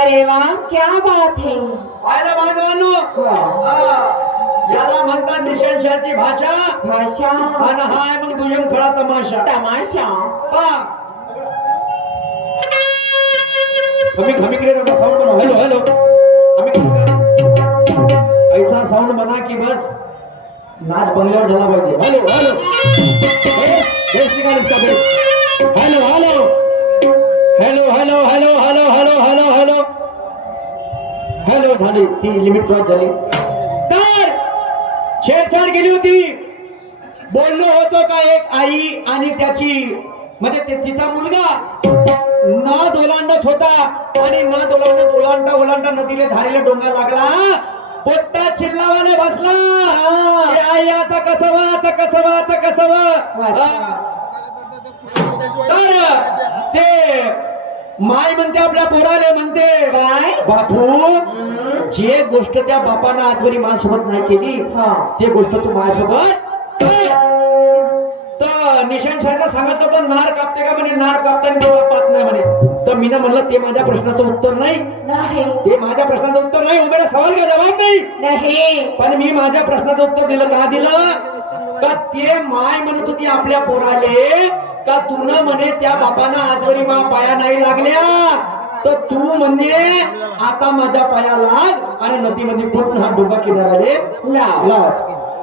अरे वा क्या बात है. पाहिलं बांधवांनो? याला म्हणतात निशांशाची भाषा. भाषा. आणि हा आहे मग दुय्यम खडा तमाशा. तमाशा. पा. तुम्ही खमिकरे दादा साऊंड म्हणा हॅलो हॅलो. आम्ही ऐसा साऊंड बना की बस. नाच बंगल्यावर झाला पाहिजे. Hello hello. Hello hello. Hello hello hello hello hello hello hello. Hello झाली. ती लिमिट क्रॉस झाली. तर छेडछाड गेली होती. बोलणं होतं का एक आई आणि त्याची म्हणजे तिचा मुलगा. नाद ओलांडत होता आणि नाद ओलांडत ओलांडता ओलांडता नदीला धारेला डोंगा लागला. पोट्टा चिल्लावाने बसला. आई आता कसं वा आता कसं वा आता कसं वा? तर ते माय म्हणते आपल्या पोराले म्हणते काय? बापू जे गोष्ट त्या बापानं आजवरी माझ्यासोबत नाही केली हा. ते गोष्ट तू माझ्यासोबत निशांत साहेबांना सांगितलं होतं नार कापते का म्हणे? नार कापताना तेव्हा पाहत नाही म्हणे. तर मीनं म्हणलं ते माझ्या प्रश्नाचं उत्तर नाही. नाही. ते माझ्या प्रश्नाचं उत्तर नाही. उमेला सवाल का जबाब नाही. नाही. पण मी माझ्या प्रश्नाचं उत्तर दिलं का दिलं? का ते माय म्हणत होती आपल्या पोराले का तू न म्हणे त्या बापानं आजवरी मा पाया नाही लागल्या? तर तू म्हणे आता माझ्या पाया लाग आणि नदीमध्ये खूप हा डोका किनाऱ्याले लाव. लाव.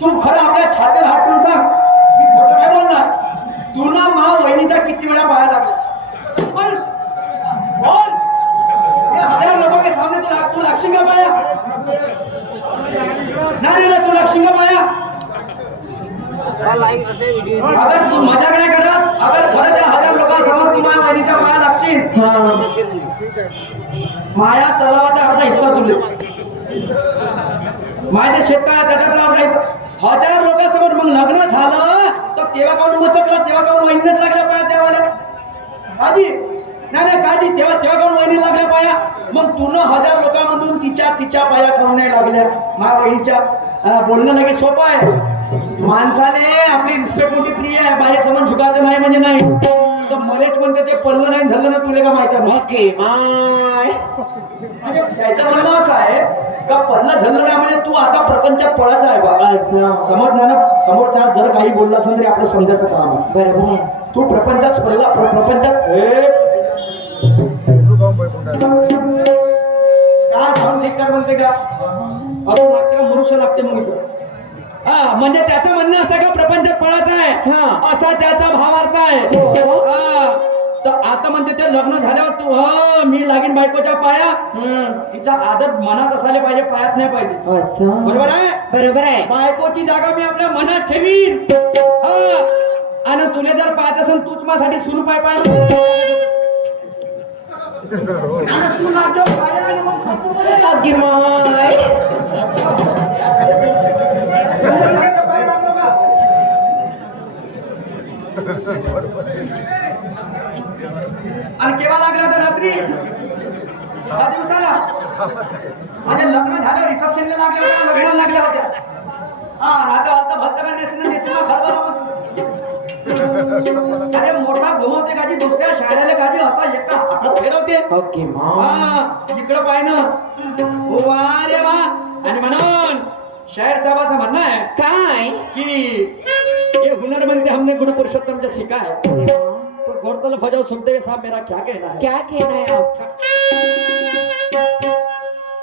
तू खरं आपल्या छातीवर हात सांग. मी खोटं काय बोलणार? तू ना मा वहिनीचा किती वेळा पाया लागला. बोल. बोल. ये हजार लोगों के सामने तू लाग- तू लागशील का पाया? नाही रे तू लागशील का पाया? लाईक असे व्हिडिओ अगर तू मजाक नाही करत अगर खरं त्या हजार लोकांसमोर तू माझ्या वहिनीच्या पाया लागशील. माया तलावाचा अर्धा हिस्सा तुले. माझ्या शेतकऱ्या त्याच्यातला अर्धा हिस्सा हजार लोकांसमोर मग लग्न झालं तर तेव्हा काऊन मचकला तेव्हा काऊन वहिनीत लागल्या पाया तेव्हा काजी नाही नाही काजी तेव्हा तेव्हा काऊन वहिनी लागल्या पाया? मग तुला हजार लोकांमधून तिच्या तिच्या पाया खाऊ नाही लागल्या. मा वहिनीच्या बोलणं लगे सोपं आहे. माणसाने आपली रिस्पेक्ट मोठी प्रिय आहे बाहेर समोर झुकायचं नाही म्हणजे नाही. मलेच म्हणते ते पडलं नाही झालं ना तुला का माहिती आहे? माय. त्याचं म्हणणं असं आहे का पडलं झालं नाही म्हणजे तू आता प्रपंचात पडायचं आहे बा. समजणार ना समोरचा जर काही बोलला असेल तरी आपलं समजायचं काम आहे. बरोबर तू प्रपंचात प्र- प्रपंचात हे काय सांग म्हणते का? अजून लागते का मनुष्य लागते मग इथं. हा म्हणजे त्याचं म्हणणं असं का प्रपंचात पडायचं आहे? हा. असा त्याचा भावार्थ आहे. हा. तर आता म्हणते ते लग्न झाल्यावर तू हा मी लागीन बायकोच्या पाया. तिचा आदर मनात असायला पाहिजे पायात नाही पाहिजे. असं. बरोबर आहे? बरोबर आहे. बायकोची जागा मी आपल्या मनात ठेवीन. हा. आणि तुला जर पाहत असेल तूच माझ्यासाठी सुन पाय पाय. अगदी माय तुला सांगतं पाय लागलं का? आणि केव्हा लागला होता रात्री? दहा दिवसाला? माझे लग्न झालं रिसेप्शनला लागल्या होत्या लग्नाला लागल्या होत्या. हा आता आता भत्त नेसणं नेसणं खरं अरे मोठा घुमवते गाजी दुसऱ्या शाळेला गाजी असा एका हातात फिरवते. ओके इकडं पाय ना. ओ वा रे वा. आणि म्हणून शायर साहेबाचं म्हणणं आहे काय? कि हुनरमंद हमने गुरु पुरुषोत्तम से सीखा है। तो गौरतलब हो जाओ सुनते हुए साहब मेरा क्या कहना है? क्या कहना है आपका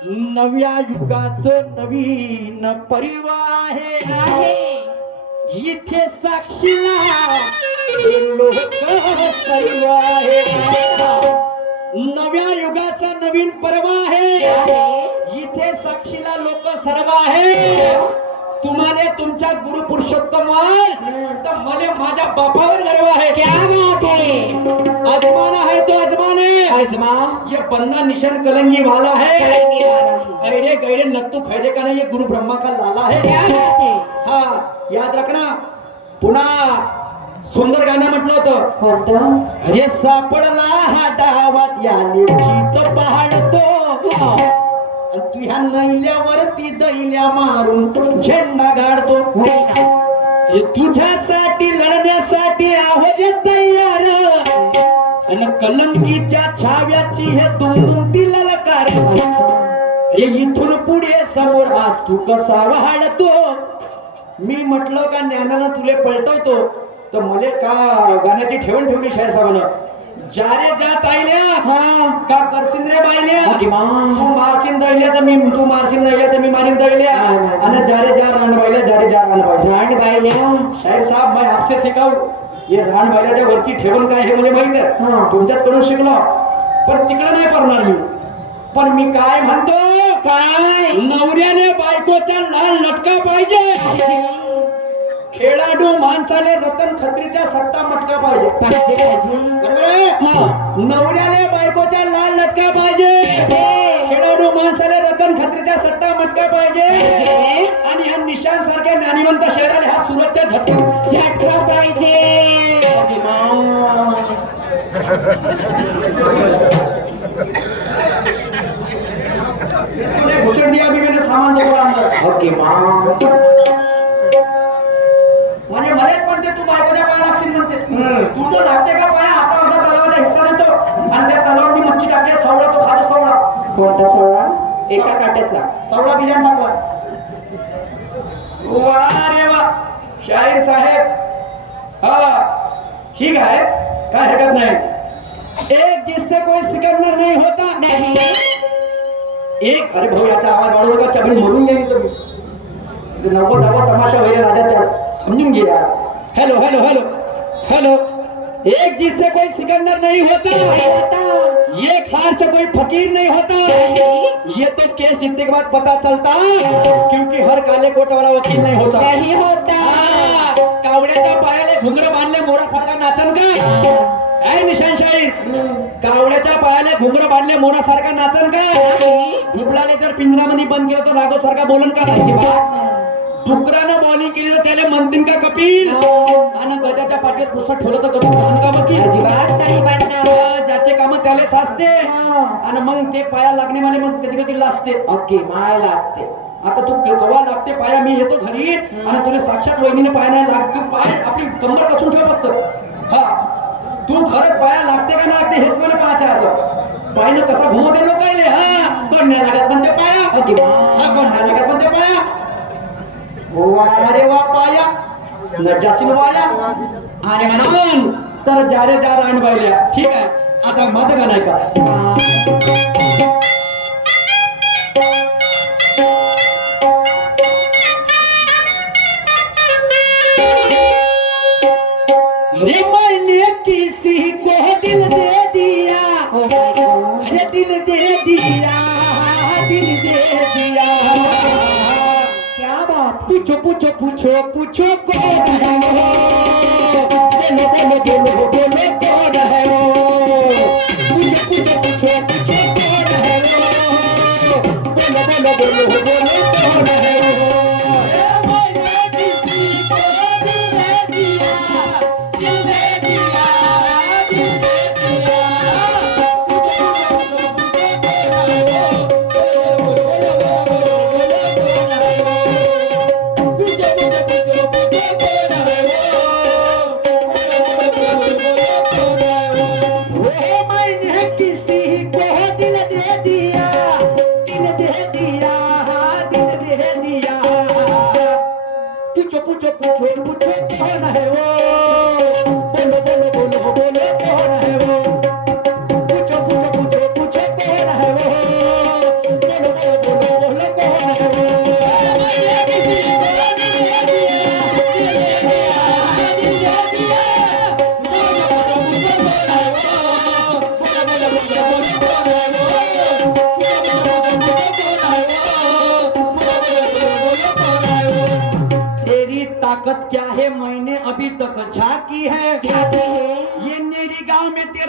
नव्या युगाचं नवीन परिवार आहे. इथे साक्षीला हे लोक सर्व आहे. नव्या युगाचा नवीन पर्व आहे. इथे साक्षीला लोक सर्व आहे. तुम्हाला तुमच्या गुरु पुरुषोत्तम तर मला माझ्या बापावर गर्व आहे. क्या बात है आजमा ये बंदा निशान कलंगी वाला है कलंगी वाला. है। अरे गैरे नत्तू खैरे का नहीं ये गुरु ब्रह्मा का लाला है है हा याद रखना. पुन्हा सुंदर गाणं म्हटलं होतं. कोणतं? अरे सापडला हा डावात याने चित पहाडतो आणि ह्या नैल्यावरती दैल्या मारून झेंडा गाडतो. हे तुझ्यासाठी लढण्यासाठी आहोत तयार. आणि कलंकीच्या छाव्याची हे दुमदुम तिला लकार अरे इथून पुढे समोर आज तू कसा वाढतो? मी म्हटलं का ज्ञानानं तुले पलटवतो? तर मले का गाण्याची ठेवण ठेवली शाहीर साहेबानं? जारे जा ताईल्या. हा. का करशील रे बाईल्या? अगे मा. तू मारशील दैल्या तर मी तू मारशील दैल्या तर मी मारीन दैल्या नाही, नाही. आणि जारे जा रांड बाईल्या जारे जा रांड बाईल्या रांड बायल्या शाहीर साहब मैं आपसे सिखाऊ ये रान बैलाच्या वरची ठेवण काय हे मला माहीत हा. आहे तुमच्याचकडून शिकलो. पण तिकडे नाही करणार मी. पण मी काय म्हणतो? काय? नवऱ्याने बायकोचा लाल लटका पाहिजे. खेळाडू माणसाले रतन खत्रीचा सट्टा मटका पाहिजे. बरोबर आहे? हा. नवऱ्याने बायकोचा लाल लटका पाहिजे. खेळाडू माणसाले रतन खत्रीचा सट्टा मटका पाहिजे. आणि ह्या निशान सारख्या ज्ञानिवंत शहराला ह्या सुरतच्या झटका झटका पाहिजे. घुसट दिया सामान अंदर अगे मा. तू तो लागते का पाया आता अर्धा तलावाचा हिस्सा देतो. आणि त्या तलावात मी मच्छी टाकली सवडा तो खातो सवडा कोणता सोळा एका काट्याचा. सवडा बिजान टाकला. वा रे वा. शाहीर साहेब. हा. ठीक आहे काय हरकत नाही. एक जिससे कोई सिकंदर नहीं होता. नाही. एक अरे भाऊ याचा आवाज वाढवू नका. चबी मरून गेली तुम्ही. ते नको नको तमाशा वगैरे राजा त्या समजून घे हेलो हेलो हेलो हेलो. एक जिससे कोई सिकंदर नहीं होता ये खार से कोई फकीर नहीं होता। ये तो केस जीतने के बाद पता चलता क्योंकि हर काले कोट वाला वकील नहीं होता। नाही होता। कावड्याच्या पायाले घुंगर बांधले मोरा सारखा नाचन का? काय निशान शाहीर कावड्याच्या पायाले घुंगर बांधले मोरा सारखा नाचन का? झुपडाले जर पिंजरामध्ये बंद केलं तर राघव सारखा बोलन का? डुकरानं बॉलिंग केली तर त्याला म्हणतील का कपिल? आणि गद्याच्या पाठीत पुस्तक ठेवलं तर गदू म्हणून का अजिबात नाही. हा, ज्याचे काम त्याला साचते. आणि मग ते पाया लागणे वाले मग कधी कधी लाजते अगे माय लाजते आता तू केव्हा लागते पाया? मी येतो घरी. आणि तुला साक्षात वहिनीने पाया नाही लाग तू पाय आपली कंबर कसून ठेव फक्त. हा. तू खरंच पाया लागते का नाही लागते हेच मला पाहायचं आहे पायनं कसा घुमवते लोकायले हा? कोण नाही लागत पण ते पाया. हा कोण नाही लागत पण ते पाया? वारे वा पाया न जासीन वाया आणि म्हणून तर जारे जा रान पाहिल्या ठीक आहे आता माझं गाणं ऐका chopu chopu chopu choco.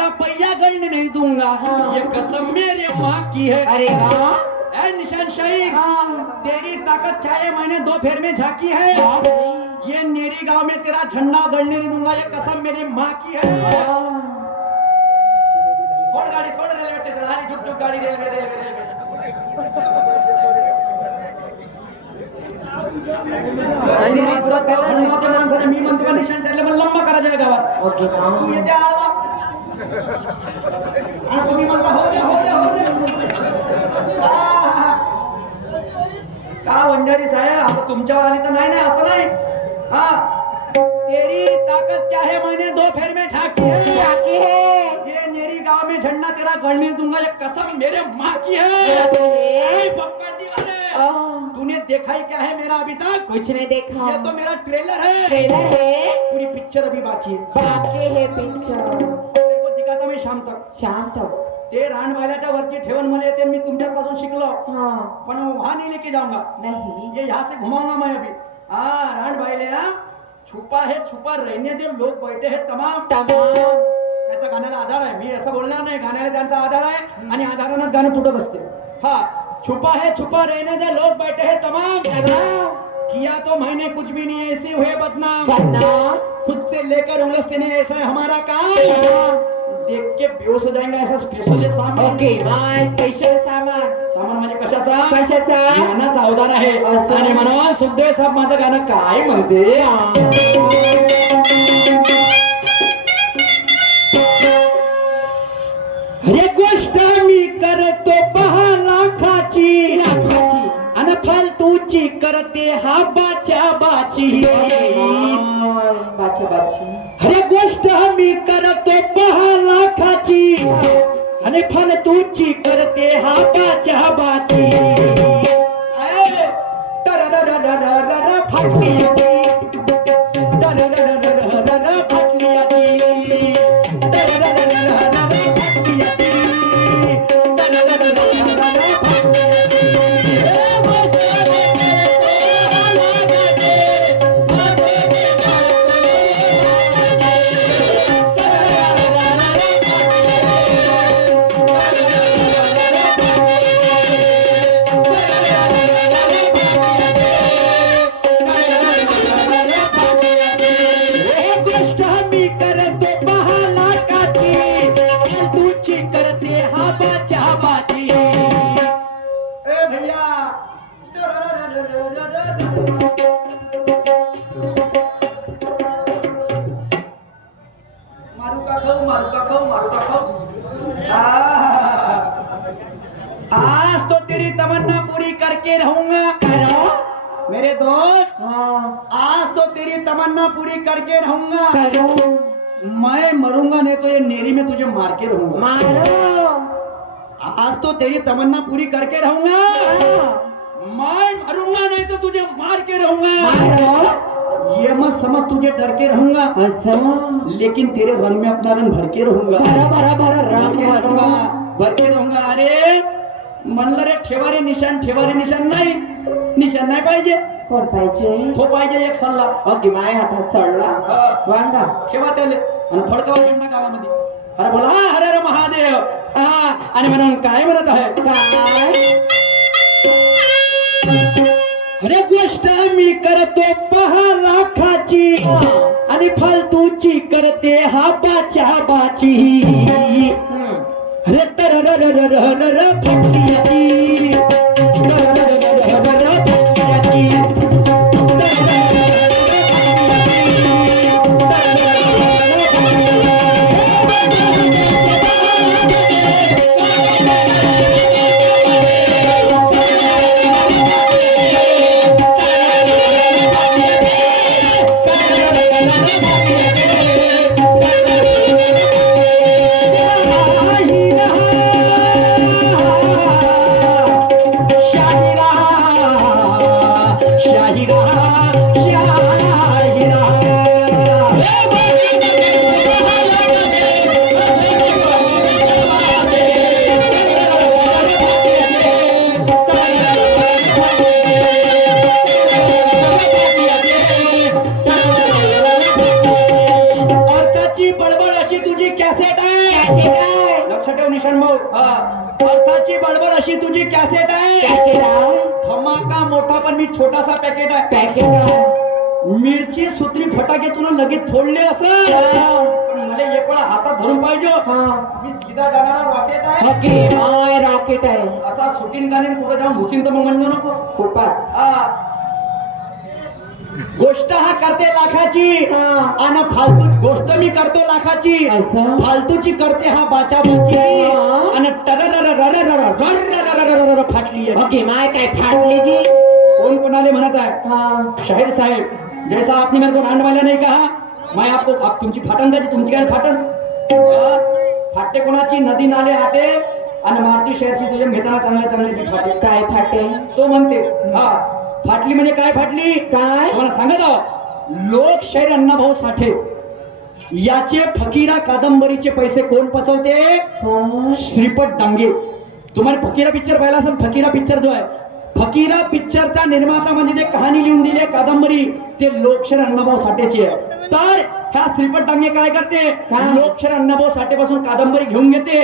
में पहिया गलने नहीं दूँगा ये कसम मेरे माँ की है अरे ऐ निशान शाही तेरी ताकत चाहे मैंने दो फेर में झाकी है ये नेरी गाँव में तेरा झंडा गड़ने नहीं दूँगा ये कसम मेरी माँ की है छोड़ गाड़ी छोड़ रेलवे स्टेशन आरी झुक झुक गाड़ी रेलवे रेलवे मी म्हणतो का निशाण चालले पण लंबा करायचा आहे गावात ओके तू येते आडवा आणि तुम्ही म्हणता हो द्या, हो द्या, हो द्या. आह. का वंजारी आता तुमच्यावर आली तर नाही नाही असं नाही हा तेरी ताकत क्या है मैंने दो फेर में झाकी है। झाकी है. ये नेरी गाँव में झंडा तेरा गड़ने दूँगा ये कसम मेरे माँ की है। तूने देखा ही क्या है मेरा अभी तक कुछ नहीं देखा ये तो मेरा ट्रेलर है। ट्रेलर है पूरी पिक्चर अभी बाकी है बाकी है पिक्चर को दिखाता मैं शाम तक शांत ते रानबाल्याच्या वरची ठेवण मला येते मी तुमच्यापासून शिकलो. हाँ. पण वहां नहीं लेके जाऊंगा नहीं. ये यहाँ से घुमाऊंगा मैं अभी हाँ रान भाई ले छुपा है छुपा रहने दे लोग बैठे हैं तमाम. तमाम त्याच्या गाण्याला आधार आहे. मी असं बोलणार नाही. गाण्याला त्यांचा आधार आहे आणि आधारानंच गाणं तुटत असते. हा छुपा है छुपा रहने दे लोग बैठे हैं तमाम. तमाम किया तो मैंने कुछ भी नहीं ऐसे हुए बदनाम. बदनाम खुद से लेकर उलझते नहीं ऐसा है हमारा काम. देख के बेहोश हो जाएंगे ऐसा स्पेशल है सामान. ओके माय स्पेशल सामान. सामान म्हणजे कशाचा? कशाचा? गाण्याचा आहे. आणि म्हणून सुखदेव साहेब माझं गाणं काय म्हणते? अरे गोष्ट मी करतो पहा लाखाची. लाखाची. आणि फालतूची करते हा बाच्या बाची बाची बाची. अरे गोष्ट मी करतो पहा लाखाची. आणि फालतूची करते हा बाच्या बाची अरे, मैं मरूँगा नहीं तो ये नेरी में तुझे मार के रहूँगा। मारो। आज तो तेरी तमन्ना पूरी करके रहूँगा। मैं मरूँगा नहीं तो तुझे मार के रहूँगा। ये मत समझ तुझे डर के रहूँगा। असं लेकिन तेरे रंग में अपना रंग भर के रहूँगा। राम के रहूँगा भर के रहूँगा। अरे म्हणलं रे ठेवारे निशाण ठेवारे निशाण नाही। निशाण नाही पाहिजे. कोण पाहिजे तो पाहिजे एक सल्ला. ओके माय हातात सडला. वांगा. ठेवा त्याले. आणि फडकावा झेंडा गावामध्ये अरे बोला हरे रे महादेव. हा आणि म्हणून काय म्हणत आहे? काय? अरे गोष्ट मी करतो पहा लाखाची. आणि फालतूची करते हा बाच्या बाची. अरे. तर लागे तुला लगेच फोडले असं? मला एक वेळा हातात धरून पाहिजे. आहे. आहे. असा सुटीन गाणे जाऊन तर मग नको. गोष्ट हा करते लाखाची. आणि फालतू गोष्ट मी करतो लाखाची. फालतूची करते हा बाचा आणि फाटली माय काय फाटली जी कोण कोणाले म्हणत आहे शाहीर साहेब जैसा आपने मेरे को रांड वाला नहीं कहा मैं आपको आप तुमची फाटन का तुमची काय फाटन। फाटे कोणाची नदी नाले आटे आणि मारुती शहरशी तुझ्या घेताना चांगल्या चांगले फाटे काय फाटे? तो म्हणते हा फाटली म्हणजे काय फाटली? काय? मला सांगत आहोत लोकशाहीर अण्णाभाऊ साठे याचे फकीरा कादंबरीचे पैसे कोण पचवते? श्रीपट डांगे. तुम्हाला फकीरा पिक्चर पाहिला असेल फकीरा पिक्चर जो आहे. फकीरा पिक्चरचा निर्माता म्हणजे जे कहाणी लिहून दिली आहे कादंबरी. ते लोकशाहीर अण्णाभाऊ साठेची आहे तर ह्या श्रीपत डांगे काय करते? काय? लोकशाहीर अण्णाभाऊ साठे पासून कादंबरी घेऊन घेते.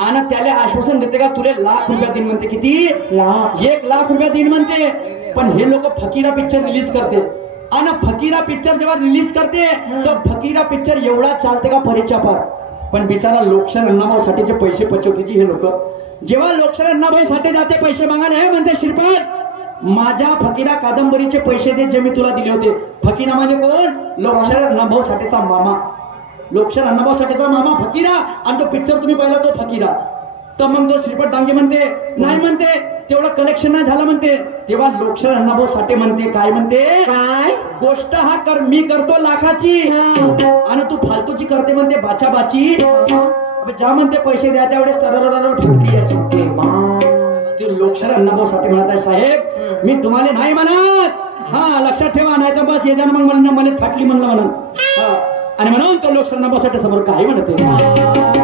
आणि त्याला आश्वासन देते का तुले लाख रुपया दिन म्हणते. किती? लाख. एक लाख रुपया दिन म्हणते. पण हे लोक फकीरा पिक्चर रिलीज करते. आणि फकीरा पिक्चर जेव्हा रिलीज करते तर फकीरा पिक्चर एवढा चालते का परीच्या पार. पण बिचारा लोकशाही अण्णाभाऊ साठेचे पैसे पचवते हे लोक. जेव्हा लोकशाही अण्णाभाऊ साठे जाते पैसे मागायला हे म्हणते श्रीपाद माझ्या फकीरा कादंबरीचे पैसे दे जे मी तुला दिले होते. फकीरा म्हणजे कोण? लोकशाही अण्णाभाऊ साठेचा मामा. लोकशाही अण्णाभाऊ साठेचा मामा फकीरा. आणि तो पिक्चर तुम्ही पाहिला तो फकीरा. तर मग तो श्रीपत डांगे म्हणते नाही म्हणते तेवढं कलेक्शन नाही झालं म्हणते. तेव्हा लोकशाही अण्णाभाऊ साठे म्हणते काय म्हणते? काय? गोष्ट हा कर मी करतो लाखाची. आणि तू फालतूची करते म्हणते बाचा बाची ज्या म्हणते पैसे द्यायच्या वेळेस. ते लोकशाही अण्णाभाऊ साठे म्हणत आहे साहेब. मी तुम्हाला नाही म्हणत. हा लक्षात ठेवा नाही तर बस येताना मग म्हणणं मला फाटली म्हणलं म्हणून. आणि म्हणून तो लोकसभा बसायच्या समोर काय म्हणते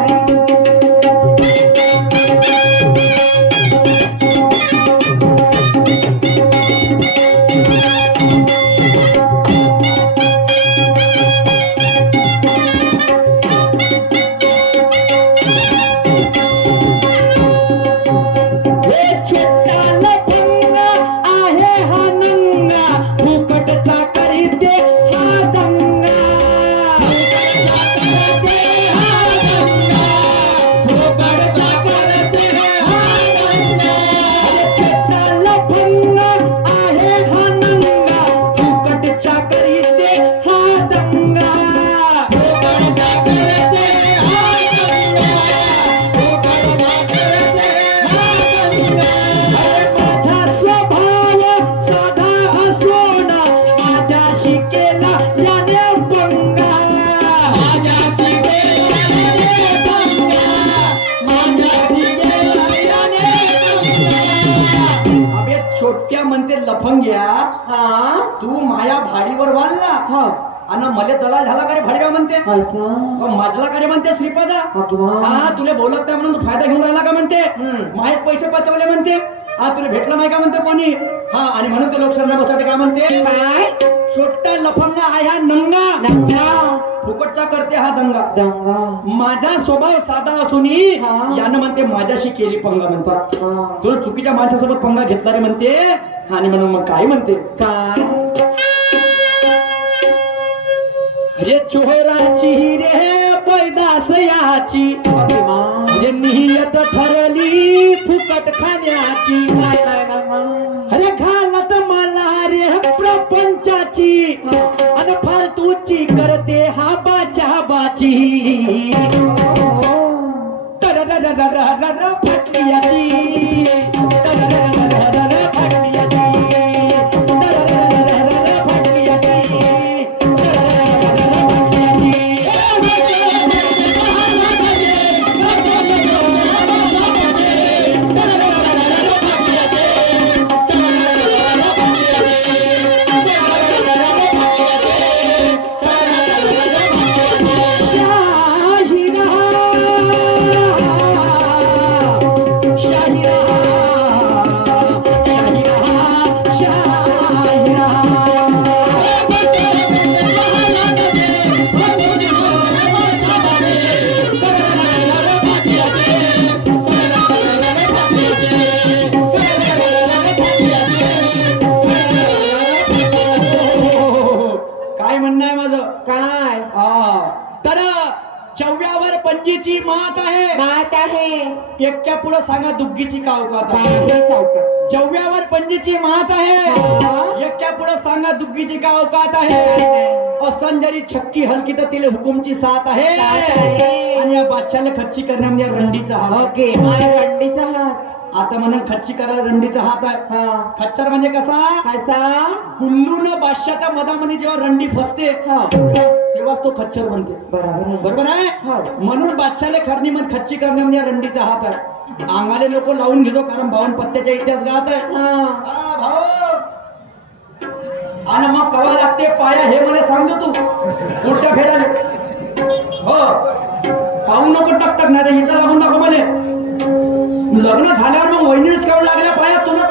तू माया भाडीवर हा. आणि मले दलाल झाला का रे भाडीवा म्हणते? माझला का रे म्हणते श्रीपादा? हा हा तुले बोलत नाही म्हणून फायदा घेऊन राहिला का म्हणते. माहीत पैसे पचवले म्हणते. हा तुला भेटलं नाही का म्हणते कोणी? हा आणि म्हणून ते लोकशाही बसाठी काय म्हणते? काय? छोटा लफंगा आहे हा नंगा. नंगा? फुकटचा करते हा दंगा. दंगा. माझा स्वभाव साधा असूनही हा. यानं म्हणते माझ्याशी केली पंगा म्हणतात हा. तुला चुकीच्या माणसासोबत पंगा घेतला रे म्हणते आणि म्हणून मग काय म्हणते? काय? अरे चोराची रे पैदास याची. नियत ठरली फुकट खाण्याची? अरे घालत आहे एक्क्या पुढे सांगा दुग्गीची का अवकात आहे. काही चौकात जव्यावर पंजीची मात आहे. हा. एक्क्या पुढे सांगा दुग्गीची का अवकात आहे. असन जरी छक्की हलकी तर तिला हुकुमची साथ आहे. आणि या बादशाला खच्ची करण्यामध्ये रंडीचा हात. ओके रंडीचा हात. आता म्हणून खच्ची करायला रंडीचा हात आहे. हा. खच्चर म्हणजे कसा? कसा? गुल्लून बादशाच्या मधामध्ये जेव्हा रंडी फसते हा. तेव्हाच तो खच्चर बनते. बरोबर आहे. बरोबर हो. आहे म्हणून बादशाला खरणी मध्ये खच्ची करण्यामध्ये या रंडीचा हात आहे. अंगाले लोक लावून घेतो कारण बावन पत्त्याचा इतिहास गात आहे. आणि मग कवा लागते? पाया हे मला सांग तू. पुढच्या फेऱ्याला. हो. पाहू नको टक टक नाही इथं लागून टाकू मला. लग्न झाल्यावर मग वहिनीच खेळू लागल्या पाया तुला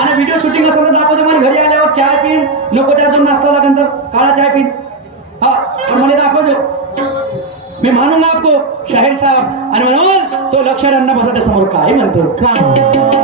आणि व्हिडिओ शूटिंग असं दाखवतो मला घरी आल्यावर चाय पिन. नको त्या दोन नाश्ता लागेल तर काळा चाय पिन. हा पण मला दाखवतो. मी मानून आपको शाहीर साहेब. आणि म्हणून तो लक्ष अण्णा बसाटे समोर काय म्हणतो? का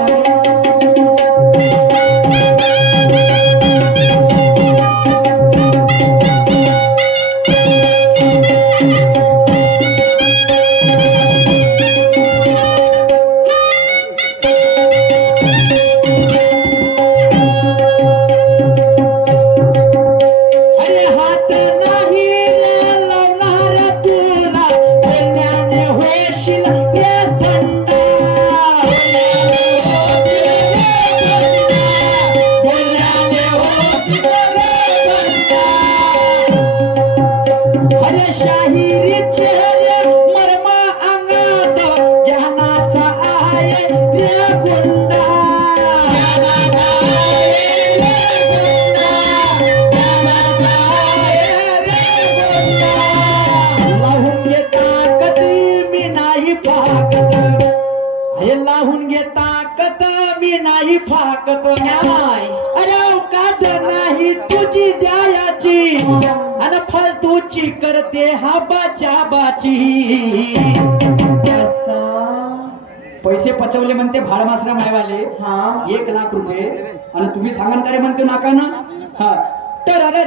लाहून घेता कत मी नाही फाकत. न्याय. अरे काद नाही तुझी द्यायाची अन फालतूची करते हा बाचा बाची. पैसे पचवले म्हणते भाडमासरा मायवाले. हा. एक लाख रुपये. आणि तुम्ही सांगाल का रे म्हणते नाका ना? हा. तर